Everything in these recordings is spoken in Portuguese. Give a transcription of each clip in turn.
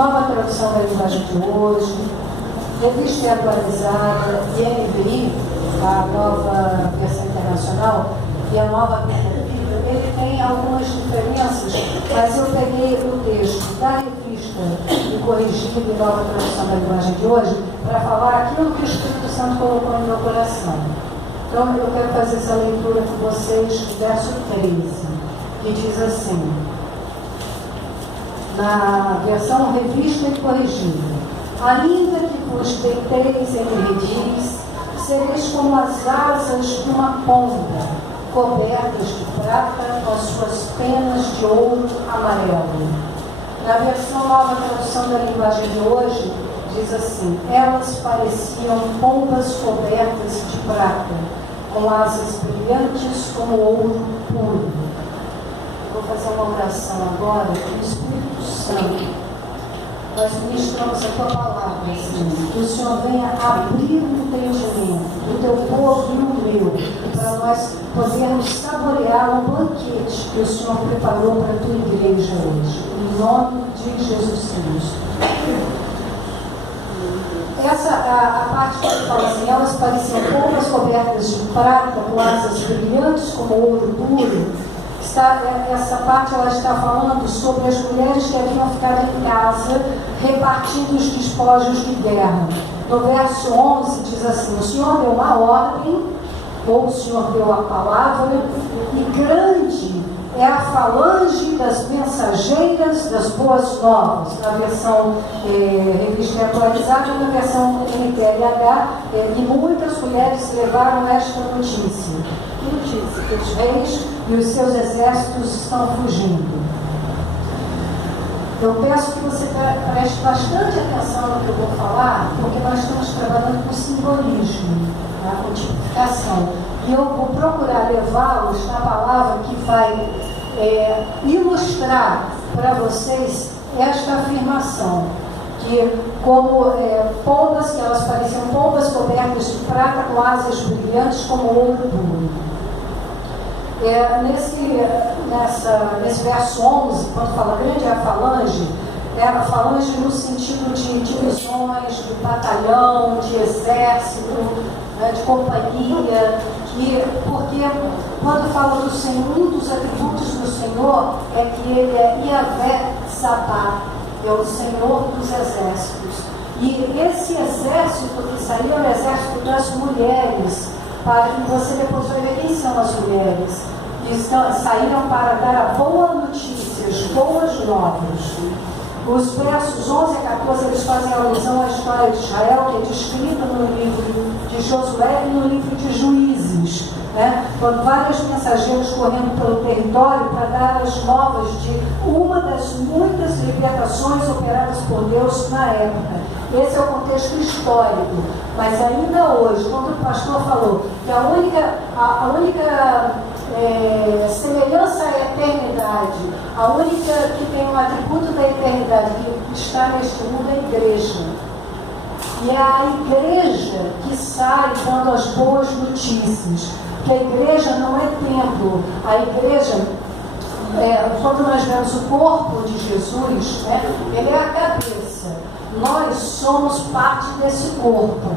Nova Tradução da Linguagem de Hoje, Revista Atualizada, e NVI, a nova versão internacional, e a nova Bíblia, ele tem algumas diferenças, mas eu peguei o texto da revista e corrigi em Nova Tradução da Linguagem de Hoje para falar aquilo que o Espírito Santo colocou no meu coração. Então, eu quero fazer essa leitura com vocês, verso 13, que diz assim, na versão revista e corrigida: ainda que vos deiteis em redis, sereis como as asas de uma pomba, cobertas de prata com as suas penas de ouro amarelo. Na versão Nova Tradução da Linguagem de Hoje, diz assim: elas pareciam pombas cobertas de prata, com asas brilhantes como ouro puro. Vou fazer uma oração agora, que o Espírito Santo, nós ministramos a tua palavra, Senhor, que o Senhor venha abrir o entendimento do teu povo e o meu, para nós podermos saborear o banquete que o Senhor preparou para a tua igreja hoje, em nome de Jesus Cristo. Essa, a parte que fala assim, elas pareciam pombas cobertas de prata, com asas brilhantes como ouro puro. Essa parte ela está falando sobre as mulheres que haviam ficado em casa repartindo os despojos de guerra. No verso 11 diz assim: o Senhor deu uma ordem, ou o Senhor deu a palavra, e grande é a falange das mensageiras das boas novas. Na versão revista atualizada e na versão NTLH, e muitas mulheres levaram esta notícia. Que notícia? Que os reis e os seus exércitos estão fugindo. Eu peço que você preste bastante atenção no que eu vou falar, porque nós estamos trabalhando com simbolismo, tá? Com tipificação. E eu vou procurar levá-los na palavra que vai ilustrar para vocês esta afirmação, que como pombas, que elas pareciam pombas cobertas de prata com asas brilhantes como ouro puro. Nesse verso 11, quando fala grande é a falange no sentido de divisões, de batalhão, de exército, de companhia, porque quando fala do Senhor, um dos atributos do Senhor é que ele é Yahvé Sabá, é o Senhor dos exércitos. E esse exército que saiu é o exército das mulheres, para que você depois vai ver quem são as mulheres que saíram para dar a boa notícia, as boas novas. Os versos 11 a 14 eles fazem alusão à história de Israel, que é descrita no livro de Josué e no livro de Juízes, né? Quando vários mensageiros correndo pelo território para dar as novas de uma das muitas libertações operadas por Deus na época. Esse é o contexto histórico, mas ainda hoje, quando o pastor falou que a única semelhança à eternidade, a única que tem um atributo da eternidade que está neste mundo é a igreja. E é a igreja que sai dando as boas notícias, que a igreja não é templo, a igreja, quando nós vemos o corpo de Jesus, né, ele é a cabeça. Nós somos parte desse corpo,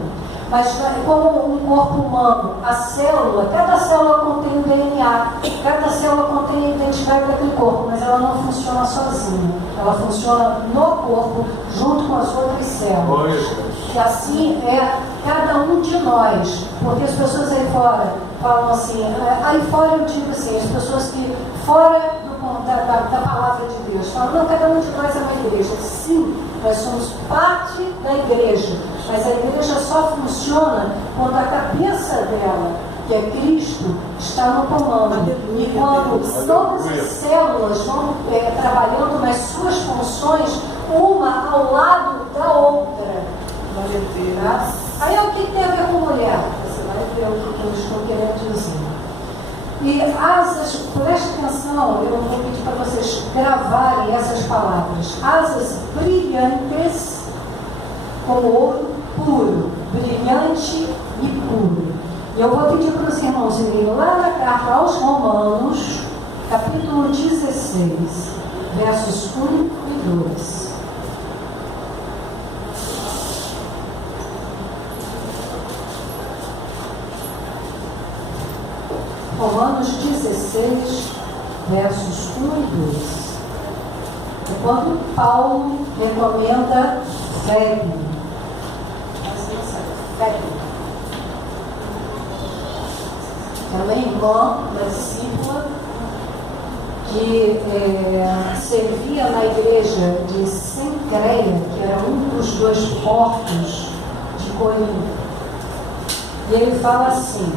mas como um corpo humano, a célula, cada célula contém o DNA, cada célula contém a identidade daquele corpo, mas ela não funciona sozinha, ela funciona no corpo, junto com as outras células. E assim é cada um de nós, porque as pessoas aí fora falam assim, aí fora eu digo assim, as pessoas que fora da palavra de Deus falam, não, cada um de nós é uma igreja. Sim, nós somos parte da igreja, mas a igreja só funciona quando a cabeça dela, que é Cristo, está no comando. E quando todas as células vão trabalhando nas suas funções, uma ao lado da outra. Tá? Aí é o que tem a ver com mulher. Você vai ver o que eu estou querendo dizer. E asas, preste atenção, eu vou pedir para vocês gravarem essas palavras. Asas brilhantes como ouro puro, brilhante e puro. E eu vou pedir para os irmãos irem lá na carta aos Romanos, capítulo 16, versos 1 e 2. 16, versos 1 e 2. É quando Paulo recomenda Febe. Ela é irmã, uma discípula, que servia na igreja de Cencreia, que era um dos 2 portos de Corinto. E ele fala assim: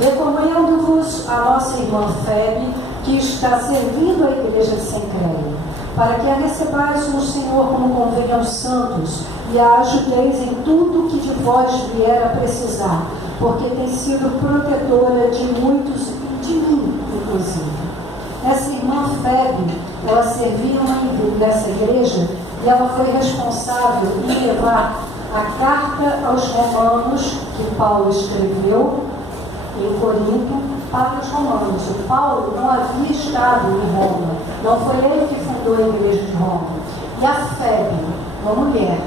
recomendo-vos a nossa irmã Febe, que está servindo a igreja de Cencreia, para que a recebais no Senhor como convém aos santos, e a ajudeis em tudo que de vós vier a precisar, porque tem sido protetora de muitos e de mim, inclusive. Essa irmã Febe, ela servia nessa igreja, e ela foi responsável em levar a carta aos romanos, que Paulo escreveu em Corinto, para os romanos. O Paulo não havia estado em Roma, não foi ele que fundou a igreja de Roma. E a Febe, uma mulher,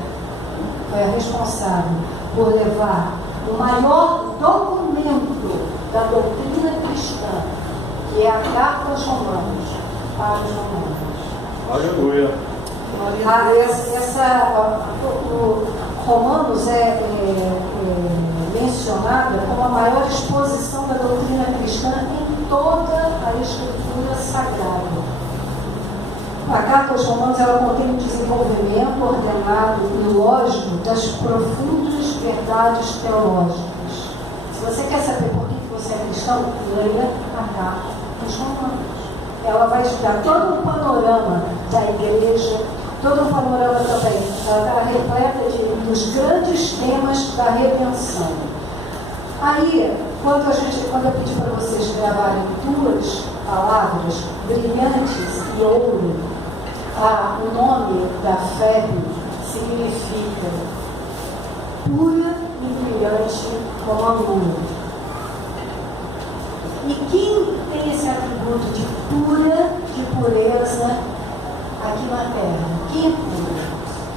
foi a responsável por levar o maior documento da doutrina cristã, que é a carta aos romanos, para os romanos. Aleluia. Romanos é mencionada como a maior exposição da doutrina cristã em toda a Escritura Sagrada. A carta aos Romanos, ela contém um desenvolvimento ordenado e lógico das profundas verdades teológicas. Se você quer saber por que você é cristão, leia a carta aos Romanos. Ela vai te dar todo um panorama da igreja, todo um panorama também, ela está repleta dos grandes temas da redenção. Aí, quando eu pedi para vocês gravarem 2 palavras, brilhantes e ouro, o nome da Febe significa pura e brilhante como a lua. E quem tem esse atributo de pureza aqui na Terra? Quem é pura?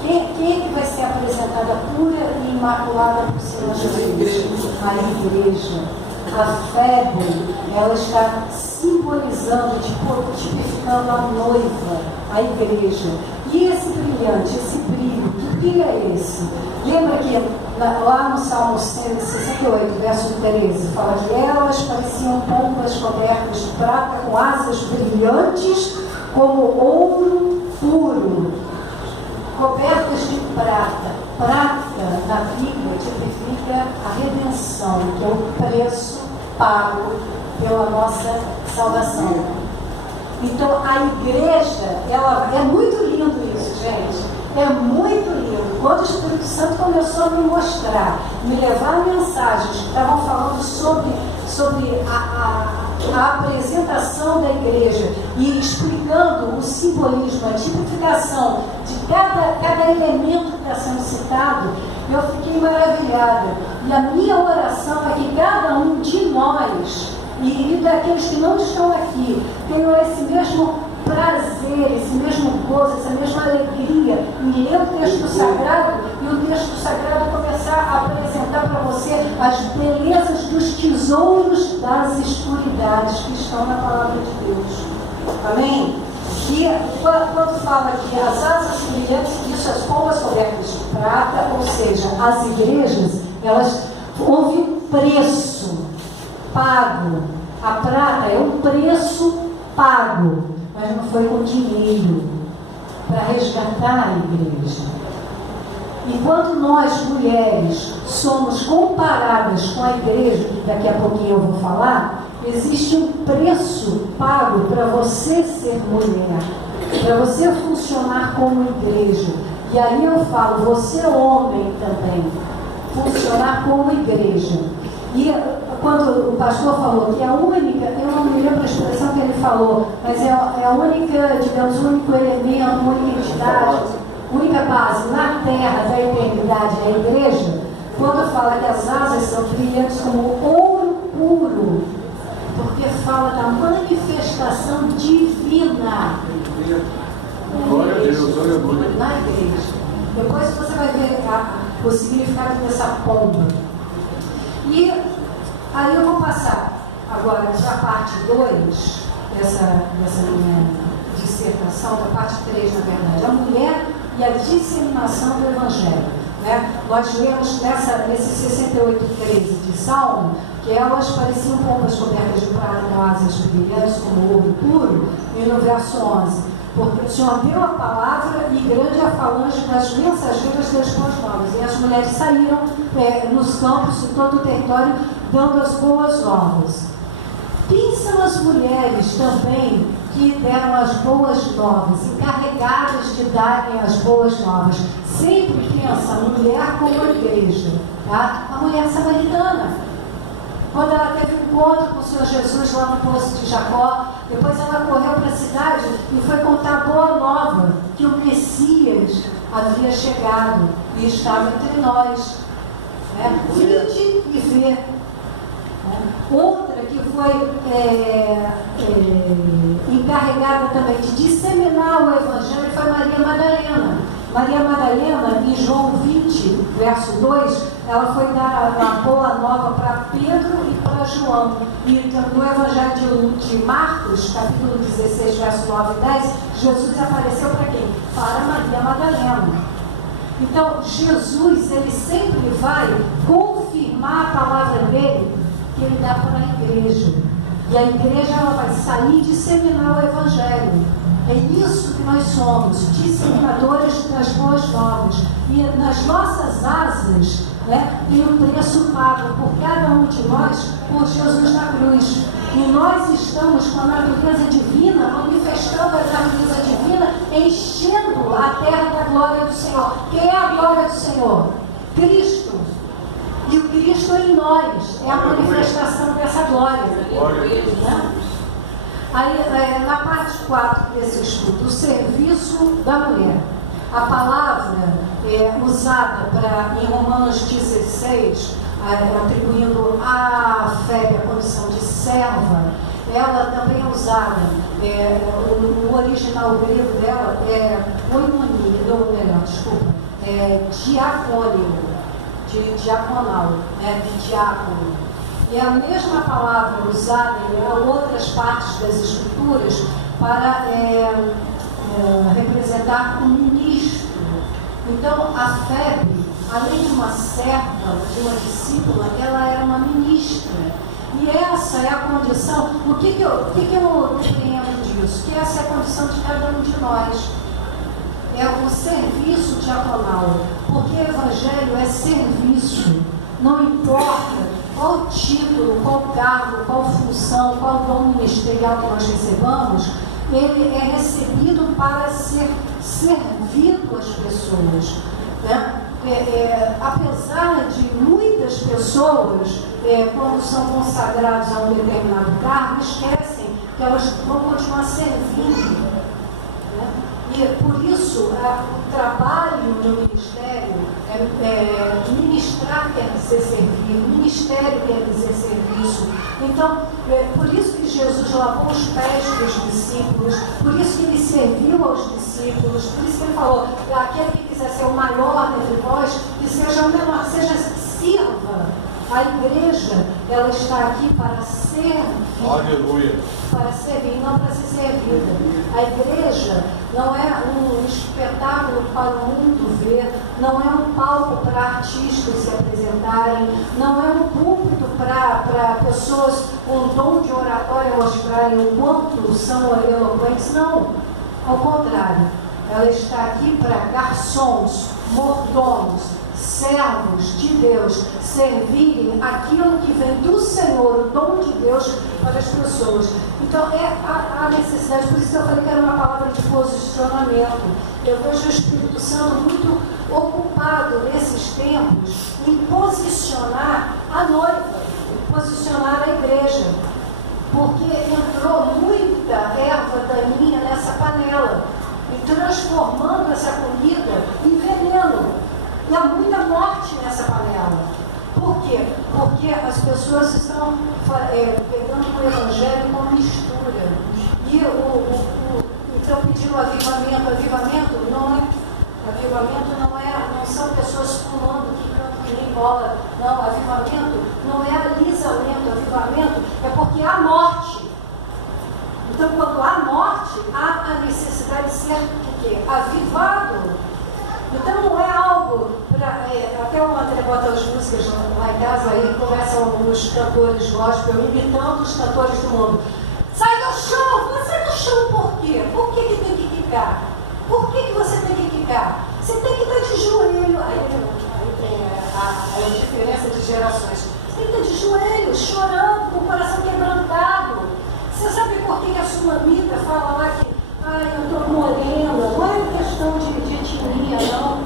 Quem é que vai ser apresentada pura e imaculada por Senhor Jesus? A igreja. A Febe, ela está simbolizando, tipificando a noiva, a igreja. E esse brilhante, esse brilho, que brilho é esse? Lembra que lá no Salmo 68, verso 13, fala que elas pareciam pombas cobertas de prata com asas brilhantes como ouro puro, cobertas de prata. Prata, na Bíblia, tipifica a redenção, que é o preço pago pela nossa salvação. Então, a igreja, ela é muito lindo isso, gente. É muito lindo. Quando o Espírito Santo começou a me mostrar, me levar mensagens que estavam falando sobre a apresentação da igreja e explicando o simbolismo, a tipificação de cada elemento que está sendo citado, eu fiquei maravilhada. E a minha oração é que cada um de nós, e daqueles que não estão aqui, tenham esse mesmo prazer, esse mesmo gozo, essa mesma alegria em ler o texto sagrado e o texto sagrado começar a apresentar para você as belezas dos tesouros das escuridades que estão na palavra de Deus. Amém? E quando fala que as asas brilhantes, isso, as pombas cobertas de prata, ou seja, as igrejas, elas houve um preço pago. A prata é um preço pago, mas não foi com dinheiro para resgatar a igreja. Enquanto nós, mulheres, somos comparadas com a igreja, que daqui a pouquinho eu vou falar, existe um preço pago para você ser mulher, para você funcionar como igreja. E aí eu falo, você homem também, funcionar como igreja. E quando o pastor falou que é a única, eu não me lembro a expressão que ele falou, mas é a única, digamos, o único elemento, a única entidade, a única base na terra da eternidade, é a igreja. Quando fala que as asas são brilhantes como ouro puro, porque fala da manifestação divina. Glória a Deus, glória a Deus. Na igreja. Depois você vai ver o significado dessa pomba. E aí eu vou passar agora para a parte 2, dessa minha dissertação, da parte 3, na verdade, a mulher e a disseminação do Evangelho. Né? Nós lemos nesse 68:13 de Salmo que elas pareciam pombas cobertas de prata com asas brilhantes como ouro puro, e no verso 11, porque o Senhor deu a palavra e grande a falange das mensageiras das boas novas. E as mulheres saíram nos campos de todo o território dando as boas novas. Quem são as mulheres também que deram as boas novas, encarregadas de darem as boas novas? Sempre pensa a mulher como a igreja, tá? A mulher samaritana. Quando ela teve um encontro com o Senhor Jesus lá no poço de Jacó, depois ela correu para a cidade e foi contar a boa nova, que o Messias havia chegado e estava entre nós. Vinde e vê. Outra que foi encarregada também de disseminar o Evangelho foi Maria Madalena. Maria Madalena, em João 20, verso 2, ela foi dar a boa nova para Pedro e para João. E no Evangelho de Marcos, capítulo 16, verso 9 e 10, Jesus apareceu para quem? Para Maria Madalena. Então, Jesus, ele sempre vai confirmar a palavra dele, que ele dá para a igreja. E a igreja, ela vai sair e disseminar o Evangelho. É isso que nós somos, disseminadores das boas novas. E nas nossas asas, tem um preço pago por cada um de nós, por Jesus na cruz. E nós estamos com a natureza divina, manifestando a natureza divina, enchendo a terra da glória do Senhor. Quem é a glória do Senhor? Cristo. E o Cristo em nós é a manifestação dessa glória. Aí, na parte 4 desse estudo, o serviço da mulher. A palavra usada em Romanos 16, atribuindo a Febe a condição de serva, ela também é usada, o original grego dela é diacônio, de diaconal, de diácono. E a mesma palavra usada em outras partes das Escrituras para representar um ministro. Então, a Febe, além de uma serva, de uma discípula, ela era uma ministra. E essa é a condição. O que eu compreendo disso? Que essa é a condição de cada um de nós. É o serviço diaconal. Porque o Evangelho é serviço. Não importa qual título, qual cargo, qual função, qual dom ministerial que nós recebamos, ele é recebido para ser servido às pessoas. Apesar de muitas pessoas, quando são consagradas a um determinado cargo, esquecem que elas vão continuar servindo. E por isso, o trabalho no ministério, ministrar quer dizer servir, ministério quer dizer serviço. Então, por isso que Jesus lavou os pés dos discípulos, por isso que ele serviu aos discípulos, por isso que ele falou, aquele que quiser ser o maior entre vós, que seja o menor, sirva. A igreja, ela está aqui para servir. Aleluia. Para servir, não para ser servida. A igreja não é um espetáculo para o mundo ver, não é um palco para artistas se apresentarem, não é um púlpito para pessoas com dom de oratória mostrarem o quanto são eloquentes. Não, ao contrário, ela está aqui para garçons, mordomos, servos de Deus, servirem aquilo que vem do Senhor, o dom de Deus para as pessoas. Então a necessidade, por isso que eu falei que era uma palavra de posicionamento. Eu vejo o Espírito Santo muito ocupado nesses tempos em posicionar a noiva, posicionar a igreja, porque entrou muita erva daninha nessa panela e transformando essa comida em veneno. E há muita morte nessa panela. Por quê? Porque as pessoas estão pegando o Evangelho como mistura. E então pedindo avivamento. Avivamento não são pessoas pulando que nem bola. Não, avivamento não é alisamento. Avivamento é porque há morte. Então, quando há morte, há a necessidade de ser o quê? Avivado. Então, não é algo para... até o André bota as músicas lá em casa, aí começam os cantores gospel imitando os cantores do mundo. Sai do chão! Você sai do chão por quê? Por que tem que quicar? Por que você tem que quicar? Você tem que estar de joelho. Aí tem a diferença de gerações. Você tem que estar de joelho, chorando, com o coração quebrantado. Você sabe por que a Sulamita fala lá que eu estou morena? Não é questão de etnia, não.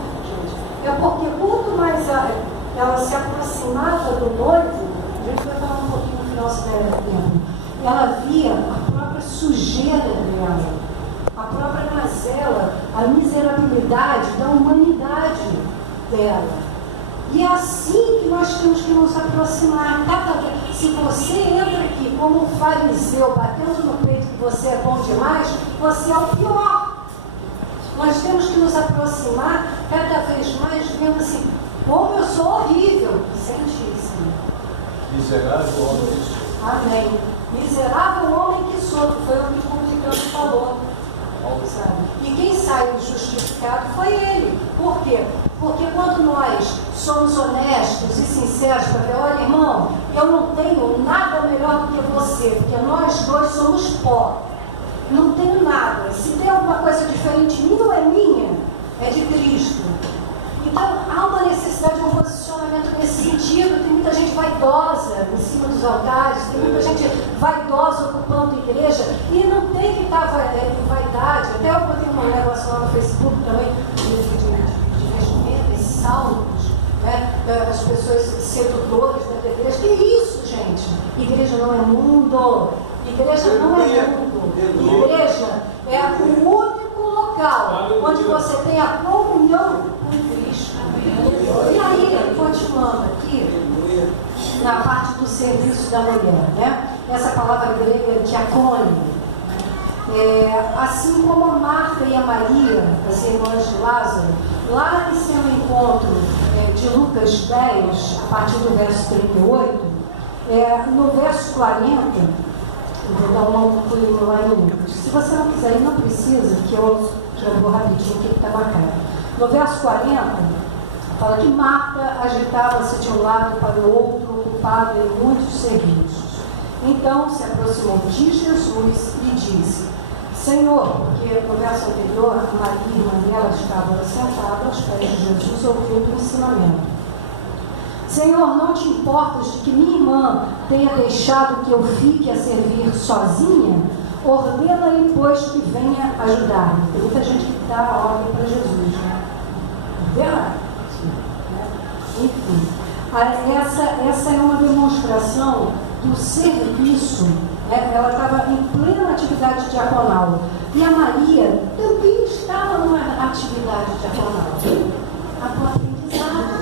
É porque quanto mais ela se aproximava do noivo, a gente vai falar um pouquinho no final do tempo, ela via a própria sujeira dela, a própria mazela, a miserabilidade da humanidade dela. E é assim que nós temos que nos aproximar. Se você entra aqui como um fariseu, batendo no peito que você é bom demais, você é o pior. Nós temos que nos aproximar cada vez mais, vendo assim, como eu sou horrível. Santíssimo. Miserável homem que sou. Amém. Miserável homem que sou, que foi o que o publicano falou. Sabe? E quem saiu justificado foi ele. Por quê? Porque quando nós somos honestos e sinceros para ver, olha, irmão, eu não tenho nada melhor do que você, porque nós dois somos pó. Não tenho nada. Se tem alguma coisa diferente em mim, não é minha, é de Cristo. Então, há uma necessidade de um posicionamento nesse sentido. Tem muita gente vaidosa em cima dos altares, tem muita gente vaidosa ocupando a igreja, e não tem que estar em vaidade. Até eu botei um negócio lá no Facebook também, de vestimenta, esses salmos, né, das pessoas sedutoras da igreja. Que isso, gente? Igreja não é mundo. Igreja não é mundo. Igreja é o único local onde você tem a comunhão com Cristo. E aí, continuando aqui, na parte do serviço da mulher, né? Essa palavra grega é diacônia. Assim como a Marta e a Maria, as irmãs de Lázaro, lá em seu encontro de Lucas 10, a partir do verso 38, no verso 40, eu vou dar um pulinho lá em Lucas. Se você não quiser ir, não precisa, que eu já vou rapidinho o que está marcado. No verso 40, fala que Marta agitava-se de um lado para o outro, ocupada em muitos serviços. Então se aproximou de Jesus e disse: Senhor, porque no verso anterior, Maria, irmã dela, estava sentada aos pés de Jesus, ouvindo o ensinamento. Senhor, não te importas de que minha irmã tenha deixado que eu fique a servir sozinha? Ordena-lhe, pois, que venha ajudar-me. Tem muita gente que dá a ordem para Jesus, né? Ordena? Enfim, essa é uma demonstração do serviço. Ela estava em plena atividade diaconal. E a Maria também estava numa atividade diaconal. A aprendizado.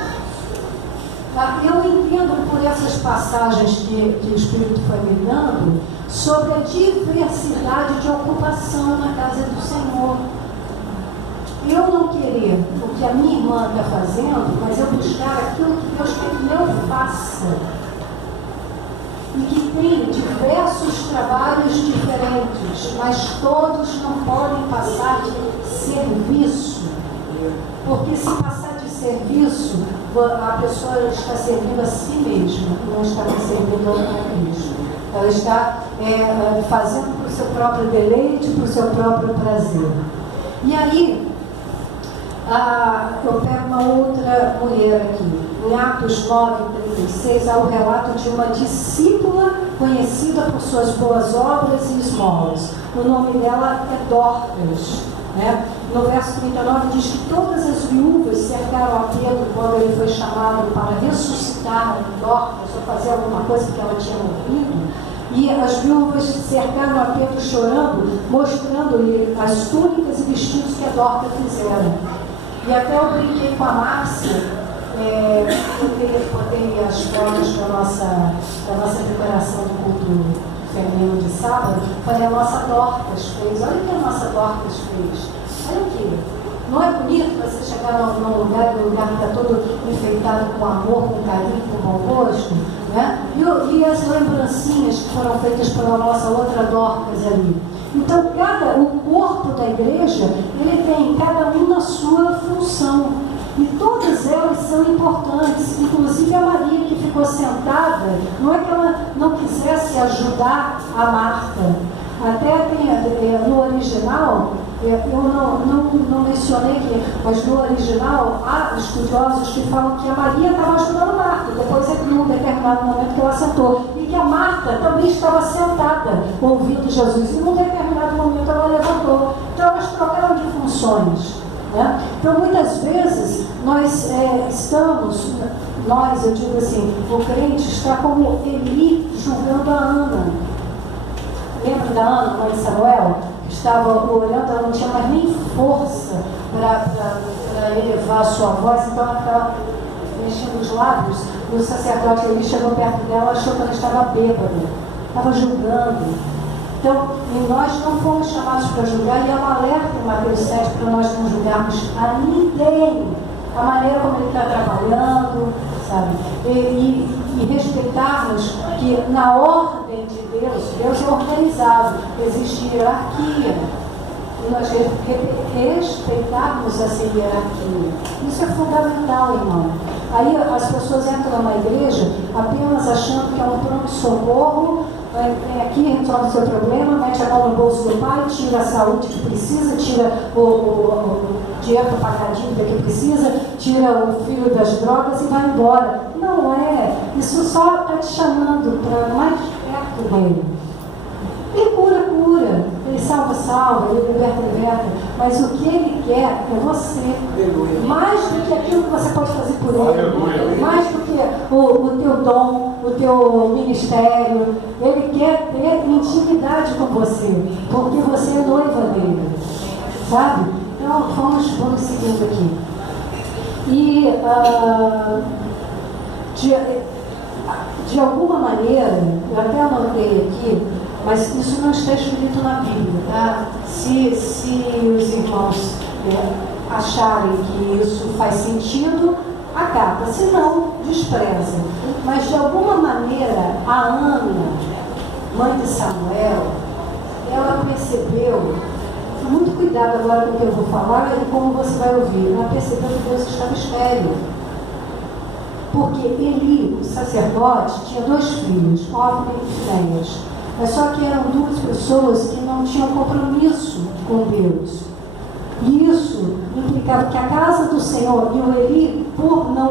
Eu entendo por essas passagens que o Espírito foi me dando sobre a diversidade de ocupação na casa do Senhor. Eu não querer o que a minha irmã está fazendo, mas eu buscar aquilo que Deus quer que eu faça. E que tem diversos trabalhos diferentes, mas todos não podem passar de serviço. Porque se passar de serviço, a pessoa está servindo a si mesma, não está servindo a Cristo. Ela está fazendo para o seu próprio deleite, para o seu próprio prazer. E aí, eu pego uma outra mulher aqui. Em Atos 9:36, há o relato de uma discípula conhecida por suas boas obras e esmolas. O nome dela é Dorcas. Né? No verso 39 diz que todas as viúvas cercaram a Pedro quando ele foi chamado para ressuscitar Dorcas ou fazer alguma coisa que ela tinha ouvido. E as viúvas cercaram a Pedro chorando, mostrando-lhe as túnicas e vestidos que a Dorcas fizeram. E até eu brinquei com a Márcia, eu botei as fotos da nossa preparação do culto feminino de sábado. Falei, a nossa Dorcas fez. Olha o que a nossa Dorcas fez. Olha o que. Não é bonito você chegar num lugar que está todo enfeitado com amor, com carinho, com bom gosto? Né? E as lembrancinhas que foram feitas pela nossa outra Dorcas ali. Então, o corpo da igreja, ele tem cada um na sua função. E todas elas são importantes. Inclusive a Maria, que ficou sentada, não é que ela não quisesse ajudar a Marta. Até tem, no original, eu não mencionei aqui, mas no original há estudiosos que falam que a Maria estava ajudando a Marta. Depois é que num determinado momento que ela sentou. E que a Marta também estava sentada, ouvindo Jesus. E num determinado momento ela levantou. Então elas trocaram de funções. Né? Então muitas vezes nós eu digo assim, o crente está como Eli julgando a Ana. Lembra da Ana, mãe de Samuel? Que estava orando, ela não tinha mais nem força para elevar a sua voz, então ela estava mexendo os lábios. E o sacerdote Eli chegou perto dela, achou que ela estava bêbada, estava julgando. Então, e nós não fomos chamados para julgar, e é um alerta em Mateus 7 para nós não julgarmos a ninguém, a maneira como ele está trabalhando, sabe? E respeitarmos que na ordem de Deus é organizado, existe hierarquia, e nós respeitarmos essa hierarquia. Isso é fundamental, irmão. Aí as pessoas entram na igreja apenas achando que é um pronto-socorro. Vem aqui, resolve o seu problema, mete a mão no bolso do pai, tira a saúde que precisa, tira o dinheiro para pagar a dívida que precisa, tira o filho das drogas e vai embora. Não é. Isso só está te chamando para mais perto dele. Ele cura. Ele salva, ele liberta. Mas o que ele quer é você. Aleluia. Mais do que aquilo que você pode fazer por ele. Aleluia. Mais do que o teu dom, o teu ministério. Ele quer ter intimidade com você. Porque você é noiva dele. Sabe? Então, vamos seguindo aqui. E de alguma maneira, eu até anotei aqui, mas isso não está escrito na Bíblia, tá? Se os irmãos acharem que isso faz sentido, acata, se não, despreza. Mas de alguma maneira, a Ana, mãe de Samuel, ela percebeu, muito cuidado agora com o que eu vou falar e como você vai ouvir, ela percebeu que Deus estava estéril. Porque Eli, o sacerdote, tinha 2 filhos, Ofni e Finéias. Mas só que eram 2 pessoas que não tinham compromisso com Deus. E isso implicava que a casa do Senhor, e o Eli, por não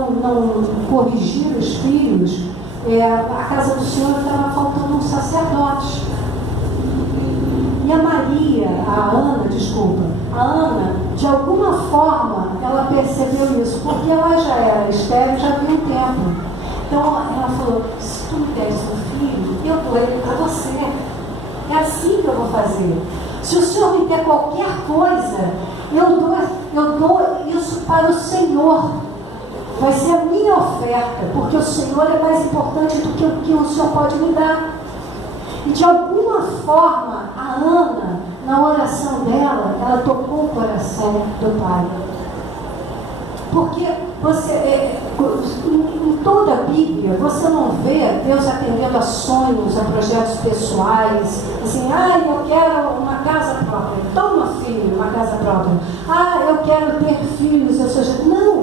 corrigir os filhos, a casa do Senhor estava faltando um sacerdote. E a Ana, de alguma forma, ela percebeu isso, porque ela já era estéril, já havia um tempo. Então ela falou, se tu me deres um filho, eu dou ele para você. É assim que eu vou fazer. Se o Senhor me der qualquer coisa, eu dou isso para o Senhor. Vai ser a minha oferta, porque o Senhor é mais importante do que o que o Senhor pode me dar. E de alguma forma, a Ana, na oração dela, ela tocou o coração do Pai. Porque em toda a Bíblia, você não vê Deus atendendo a sonhos, a projetos pessoais, assim, eu quero uma casa própria, toma filho, uma casa própria, eu quero ter filhos, não,